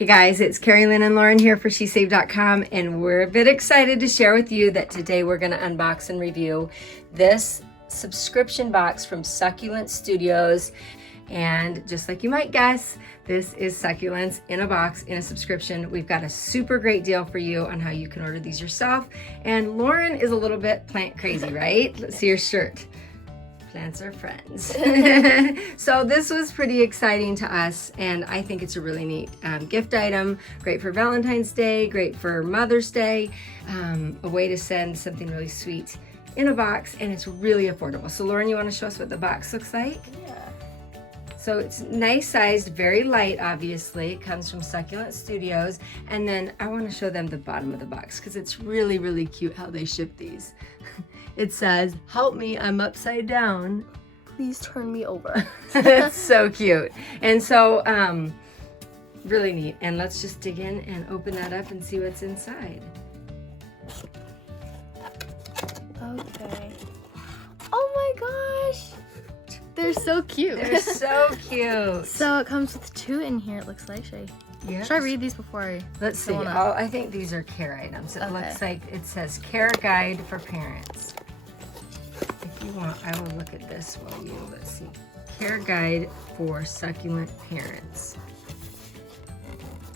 Hey guys, it's Carrie Lynn and Lauren here for SheSaved.com, and we're a bit excited to share with you that today we're going to unbox and review this subscription box from Succulent Studios. And just like you might guess, this is succulents in a box in a subscription. We've got a super great deal for you on how you can order these yourself. And Lauren is a little bit plant crazy, right? Let's see your shirt. Plants are friends. So this was pretty exciting to us, and I think it's a really neat gift item. Great for Valentine's Day, great for Mother's Day, a way to send something really sweet in a box, and it's really affordable. So Lauren, you want to show us what the box looks like? Yeah. So it's nice sized, very light, obviously. It comes from Succulent Studios. And then I want to show them the bottom of the box because it's really, really cute how they ship these. It says, "Help me, I'm upside down. Please turn me over." That's so cute. And so, really neat. And let's just dig in and open that up and see what's inside. Okay. Oh my gosh. They're so cute. They're so cute. So it comes with 2 in here, it looks like. Yes. Should I read these before I... Let's see. I think these are care items. It looks like it says care guide for parents. If you want, I will look at this while you, let's see. Care guide for succulent parents.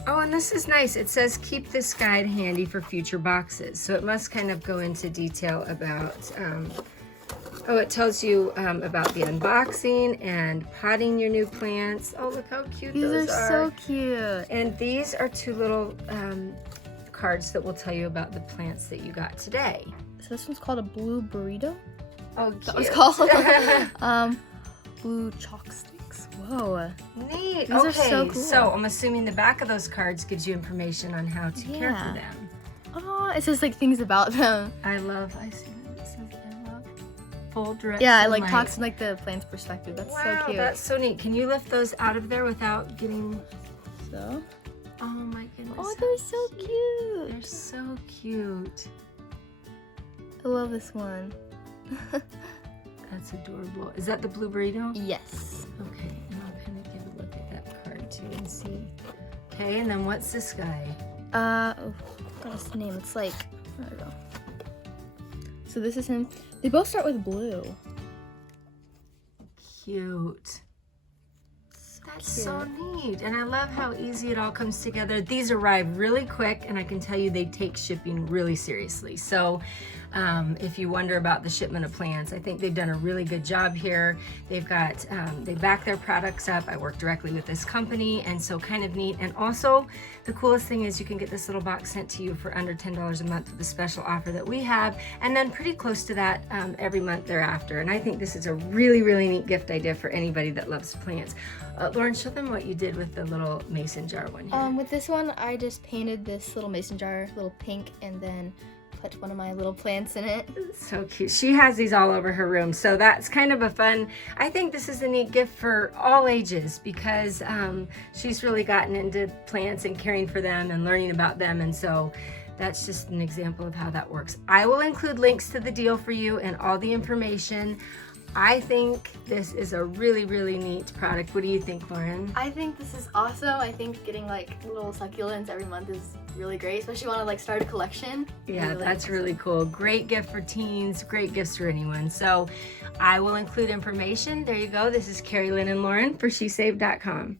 Oh, and this is nice. It says keep this guide handy for future boxes. So it must kind of go into detail about, it tells you about the unboxing and potting your new plants. Oh, look how cute those are. These are so cute. And these are 2 little cards that will tell you about the plants that you got today. So this one's called a blue burrito. Oh, cute. That was called blue chalk sticks. Whoa. Neat. These are so cool. So I'm assuming the back of those cards gives you information on how to care for them. Oh, it says like things about them. I see that. It says I love full direct Yeah, it sunlight. like talks from like the plant's perspective. That's so cute. That's so neat. Can you lift those out of there without getting... So? Oh my goodness. Oh, they're so cute. They're so cute. I love this one. That's adorable. Is that the blue burrito? Yes. Okay, and I'll kind of give a look at that card too and see. Okay, and then what's this guy? I forgot his name. It's like, there we go. So this is him. They both start with blue. Cute. That's cute. so neat. And I love how easy it all comes together. These arrive really quick, and I can tell you they take shipping really seriously. So if you wonder about the shipment of plants, I think they've done a really good job here. They've got, they back their products up. I work directly with this company, and so kind of neat. And also, the coolest thing is you can get this little box sent to you for under $10 a month with the special offer that we have, and then pretty close to that every month thereafter. And I think this is a really, really neat gift idea for anybody that loves plants. Lauren, show them what you did with the little mason jar one here. With this one, I just painted this little mason jar, little pink, and then put one of my little plants in it. So cute. She has these all over her room, so that's kind of a fun, I think this is a neat gift for all ages because she's really gotten into plants and caring for them and learning about them, and so that's just an example of how that works. I will include links to the deal for you and all the information. I think this is a really, really neat product. What do you think, Lauren? I think this is awesome. I think getting like little succulents every month is really great, especially if you want to like start a collection. Yeah, that's really cool. Great gift for teens, great gifts for anyone. So I will include information. There you go. This is Carrie Lynn and Lauren for SheSaved.com.